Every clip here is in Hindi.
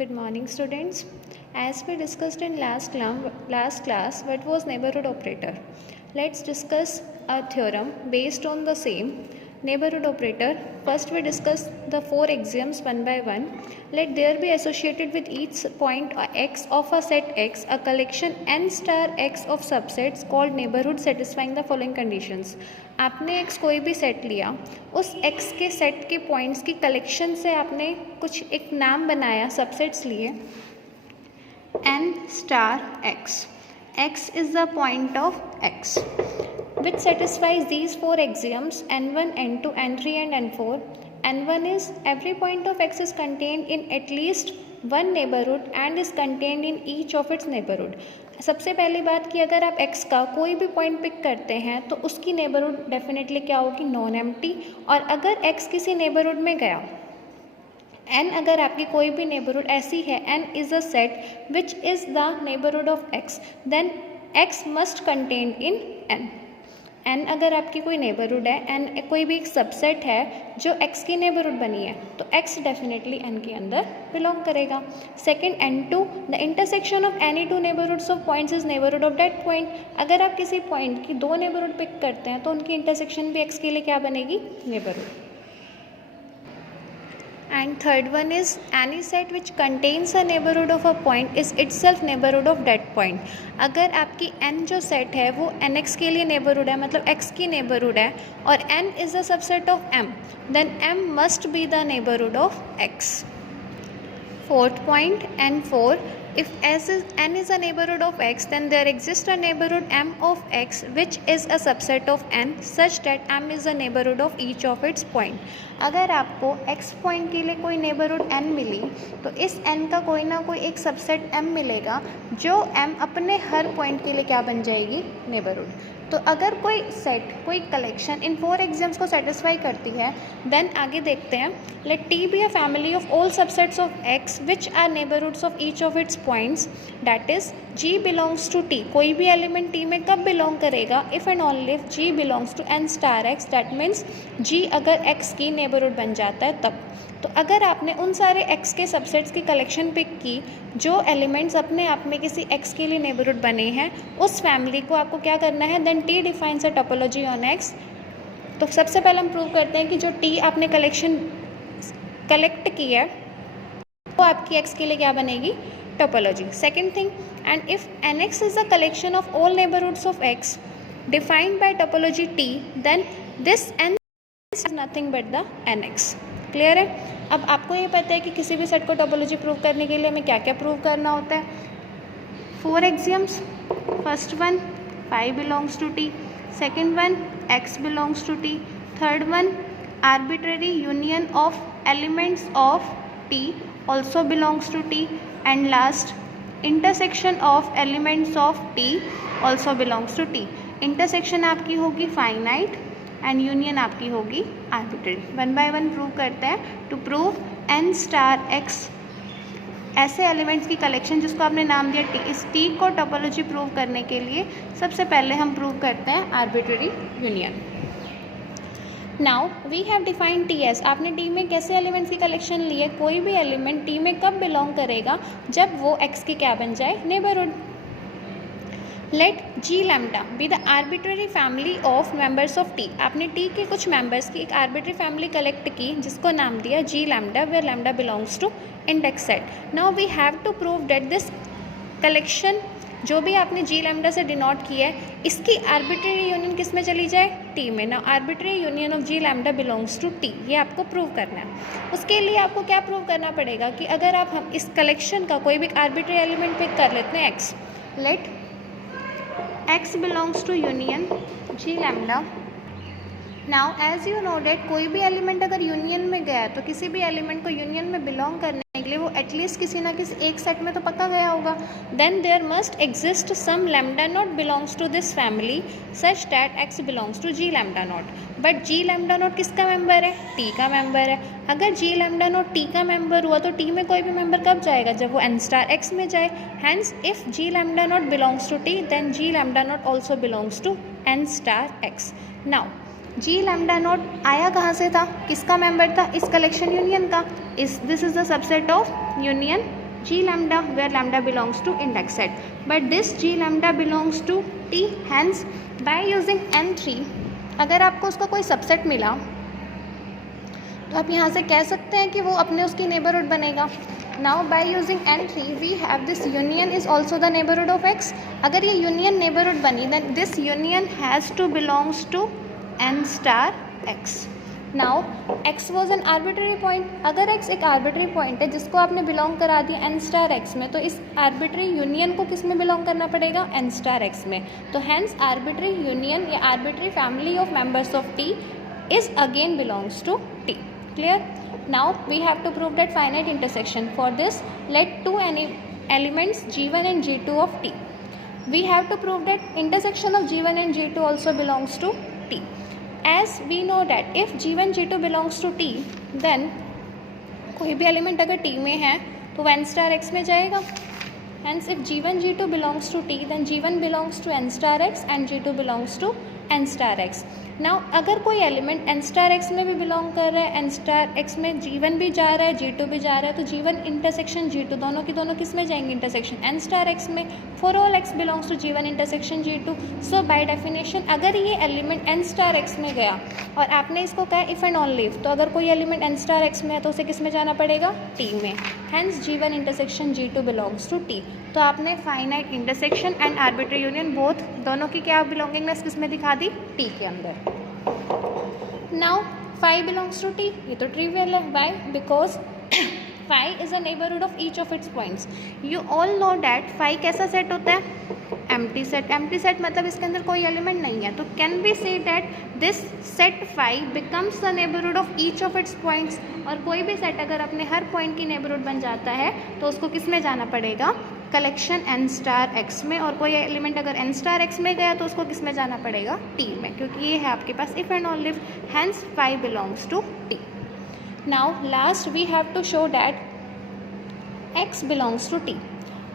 Good morning, students. As we discussed in last class, what was neighborhood operator? Let's discuss a theorem based on the same neighborhood operator. First, we discuss the four axioms one by one. Let there be associated with each point x of a set x a collection n star x of subsets called neighborhood satisfying the following conditions. आपने x कोई भी सेट लिया, उस x के सेट के पॉइंट्स की कलेक्शन से आपने कुछ एक नाम बनाया, सबसेट्स लिए n star x. X is the point of x which satisfies these four axioms n1, n2, n3 and n4. n1 is every point of x is contained in at least one neighborhood and is contained in each of its neighborhood. सबसे पहली बात कि अगर आप x का कोई भी पॉइंट पिक करते हैं तो उसकी नेबरहुड डेफिनेटली क्या होगी, नॉन एम्प्टी. और अगर x किसी नेबरहुड में गया, n अगर आपकी कोई भी नेबरहुड ऐसी है, n is a set which is the neighbourhood of x, then x must contain in n. n अगर आपकी कोई नेबरहुड है, n कोई भी एक सबसेट है जो x की नेबरहुड बनी है, तो x डेफिनेटली n के अंदर बिलोंग करेगा. Second, n2, the intersection of any two neighbourhoods of points is neighbourhood of that point. अगर आप किसी पॉइंट की दो नेबरहुड पिक करते हैं तो उनकी इंटरसेक्शन भी x के लिए क्या बनेगी, neighbourhood. And third one is any set which contains a neighborhood of a point is itself neighborhood of that point. अगर आपकी n जो सेट है वो nx के लिए नेबरहुड है, मतलब x की नेबरहुड है, और n is a subset of m, then m must be the neighborhood of x. Fourth point, n4, if n is a neighborhood of x, then there exists a neighborhood m of x which is a subset of n such that m is a neighborhood of each of its point. अगर आपको x पॉइंट के लिए कोई नेबरहुड n मिली तो इस n का कोई ना कोई एक सबसेट m मिलेगा जो m अपने हर पॉइंट के लिए क्या बन जाएगी, नेबरहुड. तो अगर कोई सेट, कोई कलेक्शन इन फोर एग्जाम्स को सेटिस्फाई करती है, देन आगे देखते हैं. Let T be a family of all subsets of X which are neighbourhoods of each of its points, that is G belongs to T. कोई भी एलिमेंट टी में कब बिलोंग करेगा, if and only if G belongs to N star X, that means G अगर एक्स की नेबरहुड बन जाता है तब. तो अगर आपने उन सारे x के सबसेट्स की कलेक्शन पिक की जो एलिमेंट्स अपने आप में किसी x के लिए नेबरहुड बने हैं, उस फैमिली को आपको क्या करना है, then t defines a topology on x. तो सबसे पहले हम प्रूव करते हैं कि जो t आपने कलेक्शन कलेक्ट की है वो आपकी x के लिए क्या बनेगी, topology. Second thing, and if nx is a collection of all neighbourhoods of x defined by topology t, then this n is nothing but the nx. Clear है. अब आपको ये पता है कि किसी भी सेट को टोपोलॉजी प्रूव करने के लिए हमें क्या क्या प्रूव करना होता है. Four axioms. First one, phi belongs to T. Second one, x belongs to T. Third one, arbitrary union of elements of T also belongs to T. And last, intersection of elements of T also belongs to T. Intersection आपकी होगी फाइनाइट एंड यूनियन आपकी होगी arbitrary. One by one prove करते हैं. To prove n star x ऐसे एलिमेंट्स की कलेक्शन जिसको आपने नाम दिया t, इस t को टोपोलॉजी प्रूव करने के लिए सबसे पहले हम प्रूव करते हैं arbitrary union. Now we have defined T S. आपने टी में कैसे एलिमेंट्स की कलेक्शन ली है, कोई भी एलिमेंट टी में कब बिलोंग करेगा, जब वो x की क्या बन जाए, neighbourhood. Let G lambda be the arbitrary family of members of T. आपने टी के कुछ मेंबर्स की एक आर्बिट्ररी फैमिली कलेक्ट की जिसको नाम दिया G lambda, where lambda belongs to index set. Now we have to prove that this collection जो भी आपने जी लैम्डा से डिनोट किया है, इसकी आर्बिट्ररी यूनियन किस में चली जाए, टी में. Now arbitrary union of G lambda belongs to T, ये आपको प्रूव करना है. उसके लिए आपको क्या प्रूव करना पड़ेगा कि अगर आप हम इस कलेक्शन का कोई भी आर्बिट्ररी एलिमेंट पिक कर लेते हैं x, let x belongs to union g lambda. Now as you know that कोई भी एलिमेंट अगर यूनियन में गया है तो किसी भी एलिमेंट को यूनियन में बिलोंग करने के लिए वो एटलीस्ट किसी ना किसी एक सेट में तो पक्का गया होगा. Then there must exist some lambda naught belongs to this family such that x belongs to G lambda naught. But G lambda naught किसका मेंबर है, t का मेंबर है. अगर जी लैम्डा नॉट t का मेंबर हुआ तो t में कोई भी मेंबर कब जाएगा, जब वो n स्टार x में जाए. Hence if G lambda naught belongs to t, then G lambda naught also belongs to n star x. Now G lambda naught आया कहाँ से था, किसका मेंबर था, इस कलेक्शन यूनियन का. This is the subset of union g lambda where lambda belongs to index set, but this g lambda belongs to T. Hence by using n3 अगर आपको उसका कोई सबसेट मिला तो आप यहाँ से कह सकते हैं कि वो अपने उसकी नेबरहुड बनेगा. Now by using n3 we have this union is also the neighbourhood of x. अगर ये यूनियन नेबरहुड बनी then this union has to belongs to n star x. Now x was an arbitrary point. अगर x एक आर्बिट्री पॉइंट है जिसको आपने बिलोंग करा दिया n स्टार x में, तो इस आर्बिट्री यूनियन को किस में बिलोंग करना पड़ेगा? n स्टार x में. तो हैंस आर्बिट्री यूनियन या arbitrary family of members of t is again belongs to t. Clear? Now we have to prove that finite intersection. For this, let two elements g1 and g2 of t. We have to prove that intersection of g1 and g2 also belongs to t. As we know that if g1 g2 belongs to t, then कोई भी एलिमेंट अगर t में है तो n star x में जाएगा. Hence if g1 g2 belongs to t, then g1 belongs to n star x and g2 belongs to n star x. Now अगर कोई एलिमेंट n स्टार x में भी बिलोंग कर रहा है, n स्टार x में g1 भी जा रहा है, g2 भी जा रहा है, तो g1 इंटरसेक्शन g2 दोनों की दोनों किस में जाएंगे? इंटरसेक्शन n स्टार x में. For all x belongs to g1 intersection g2. So by definition अगर ये एलिमेंट n स्टार x में गया और आपने इसको कहा इफ़ एंड ऑनली इफ, तो अगर कोई एलिमेंट n स्टार x में है तो उसे किस में जाना पड़ेगा? t में. Hence g1 intersection g2 belongs to t. तो आपने finite intersection and arbitrary union both दोनों की क्या बिलोंगिंगनेस किस में दिखा दी? t के अंदर. Now phi belongs to T. ये तो ट्रिवियल है. Why? Because phi is a neighbourhood of each of its points. You all know that phi कैसा सेट होता है? Empty set. एम्प्टी सेट मतलब इसके अंदर कोई एलिमेंट नहीं है. तो can we say that this set phi becomes the neighbourhood of each of its points. और कोई भी सेट अगर अपने हर पॉइंट की नेबरहुड बन जाता है तो उसको किस में जाना पड़ेगा? कलेक्शन n स्टार x में. और कोई एलिमेंट अगर n स्टार x में गया तो उसको किस में जाना पड़ेगा? t में, क्योंकि ये है आपके पास if and only if. Hence phi belongs to t. Now last we have to show that x belongs to t.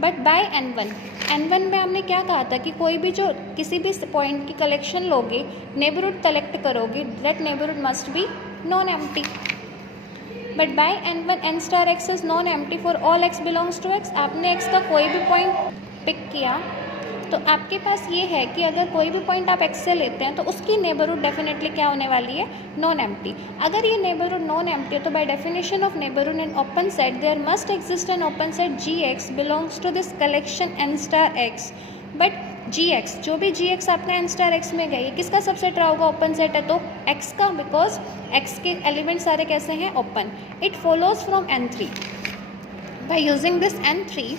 But by n1 में हमने क्या कहा था कि कोई भी जो किसी भी पॉइंट की कलेक्शन लोगे, नेबरहुड कलेक्ट करोगे, that neighbourhood must be non empty. But by n1 n star x is non empty for all x belongs to x. आपने x का कोई भी पॉइंट पिक किया तो आपके पास ये है कि अगर कोई भी पॉइंट आप x से लेते हैं तो उसकी नेबरहुड डेफिनेटली क्या होने वाली है? Non empty. अगर ये नेबरहुड नॉन एम्प्टी है तो by definition of neighbourhood and open set there must exist an open set gx belongs to this collection n star x. But gx, जो भी gx आपका n स्टार x में गई, किसका सबसेट रहा होगा? ओपन सेट है तो x का, बिकॉज x के एलिमेंट सारे कैसे हैं? Open. It follows from n3. By using this n3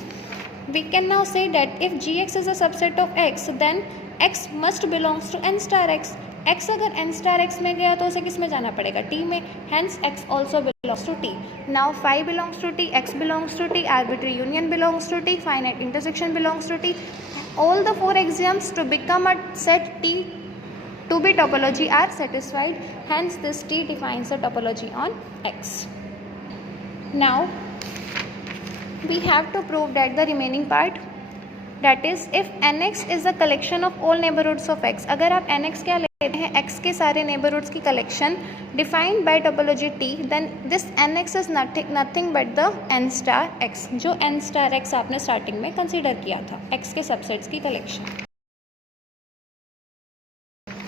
we can now say that if gx is a subset of x, then x must belongs to n star x. x अगर n star x में गया तो उसे किस में जाना पड़ेगा? t में. hence x also belongs to t. now phi belongs to t, x belongs to t, arbitrary union belongs to t, finite intersection belongs to t. all the four axioms to become a set t to be topology are satisfied. hence this t defines a topology on x. now we have to prove that the remaining part, that is if nx is a collection of all neighborhoods of x. अगर आप nx क्या लेते हैं? x के सारे neighborhoods की collection defined by topology t, then this nx is nothing but the n star x, जो n star x आपने starting में consider किया था, x के subsets की collection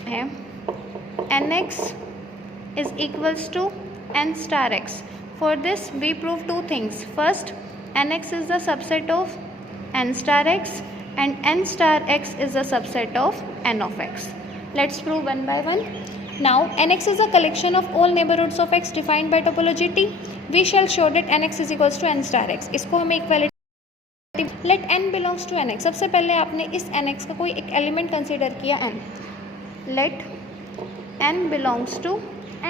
है. nx is equals to n star x. For this we prove two things. First, nx is the subset of n star x and n star x is a subset of n of x. Let's prove one by one. Now nx is a collection of all neighborhoods of x defined by topology t. We shall show that nx is equals to n star x. इसको हमें equality. let n belongs to nx. सबसे पहले आपने इस nx का कोई एक एलिमेंट कंसिडर किया n. let n belongs to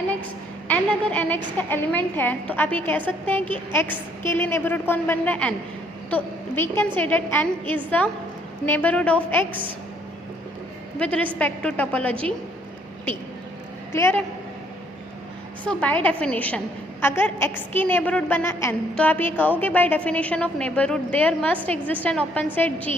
nx. n अगर nx का एलिमेंट है तो आप ये कह सकते हैं कि x के लिए नेबरहुड कौन बन रहा है? n. तो we can say that n is the neighbourhood of x with respect to topology t. Clear है? सो बाय डेफिनेशन अगर x की नेबरहुड बना n तो आप ये कहोगे by definition of neighbourhood there must exist an open set G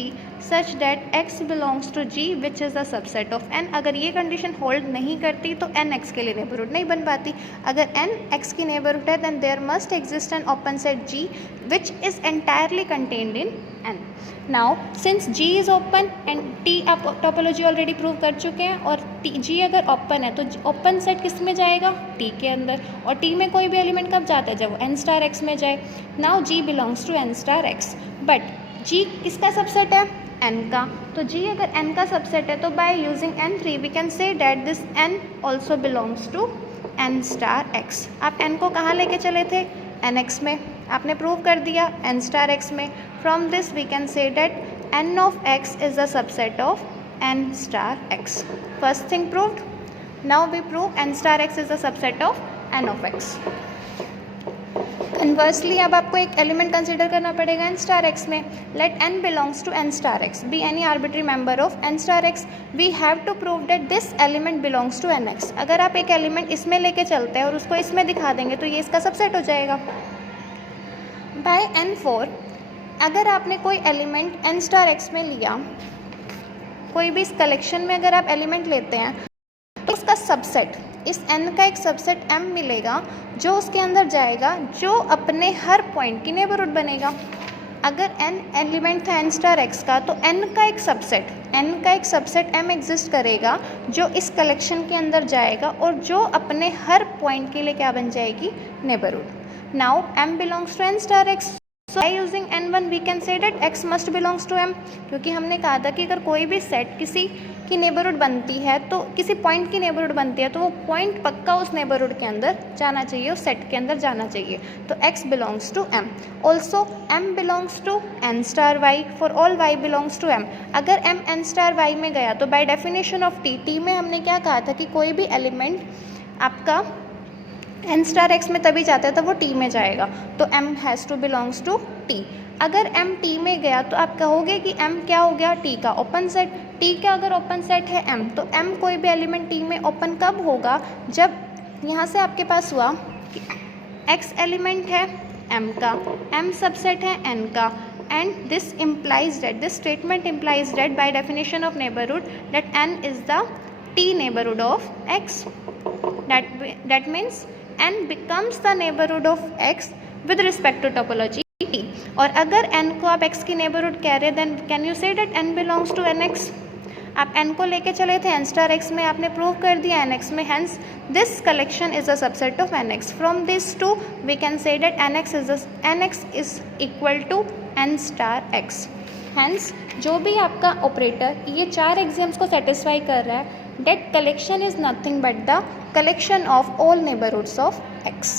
such that x belongs to G which is the subset of n। अगर ये कंडीशन होल्ड नहीं करती तो n x के लिए नेबरहुड नहीं बन पाती। अगर n x की नेबरहुड है then there must exist an open set G which is entirely contained in n। Now since G is open and T आप टोपोलॉजी ऑलरेडी प्रूव कर चुके हैं, और G अगर ओपन है तो ओपन सेट किस में जाएगा, T के अंदर, और T में कोई भी एलिमेंट कब जाता है, जब वो n स्टार x में जाए। Now G belongs to n star x, but G किसका सबसेट है, n का। तो G अगर n का सबसेट है तो by using n3 we can say that this n also belongs to n star x। आप n को कहाँ लेके चले थे, nx में, आपने प्रूव कर दिया n स्टार x में। From this we can say that n of x is the subset of n star x। First thing proved. Now we prove n star x is the subset of n of x। Conversely अब आपको एक एलिमेंट कंसिडर करना पड़ेगा n स्टार x में। Let n belongs to n star x be any arbitrary member of n star x। We have to prove that this element belongs to nx। अगर आप एक एलिमेंट इसमें लेके चलते हैं और उसको इसमें दिखा देंगे तो ये इसका सबसेट हो जाएगा। बाय n4 अगर आपने कोई एलिमेंट n स्टार x में लिया, कोई भी इस कलेक्शन में अगर आप एलिमेंट लेते हैं तो इसका सबसेट, इस n का एक सबसेट m मिलेगा जो उसके अंदर जाएगा, जो अपने हर पॉइंट की नेबरहुड बनेगा। अगर n एलिमेंट था n स्टार x का तो n का एक सबसेट m एग्जिस्ट करेगा जो इस कलेक्शन के अंदर जाएगा और जो अपने हर पॉइंट के लिए क्या बन जाएगी, neighbourhood. Now m belongs to n star x, so by using n1 we can say that x must belongs to m, क्योंकि हमने कहा था कि अगर कोई भी सेट किसी की नेबरहुड बनती है तो किसी पॉइंट की नेबरहुड बनती है तो वो पॉइंट पक्का उस नेबरहुड के अंदर जाना चाहिए, उस सेट के अंदर जाना चाहिए। तो x belongs to m। Also m belongs to n star y for all y belongs to m। अगर m n स्टार y में गया तो बाय डेफिनेशन ऑफ t में हमने क्या कहा था कि कोई भी एलिमेंट आपका n स्टार x में तभी जाता है तब वो t में जाएगा, तो m has to belongs to t। अगर m t में गया तो आप कहोगे कि m क्या हो गया, t का ओपन सेट। t का अगर ओपन सेट है m तो m कोई भी एलिमेंट t में ओपन कब होगा, जब यहाँ से आपके पास हुआ कि x एलिमेंट है m का, m सबसेट है n का, and this implies that, this statement implies that bye definition of neighbourhood that n is the t neighbourhood of x। That means n becomes the neighborhood of x with respect to topology t। और अगर n को आप x की नेबरहुड कह रहे हैं then can you say that n belongs to nx। आप n को लेके चले थे n स्टार x में, आपने प्रूव कर दिया nx में, hence this collection is a subset of nx। From this too we can say that nx is equal to n star x। Hence जो भी आपका ऑपरेटर ये 4 एग्जाम्स को सेटिस्फाई कर रहा है, that collection is nothing but the collection of all neighborhoods of x।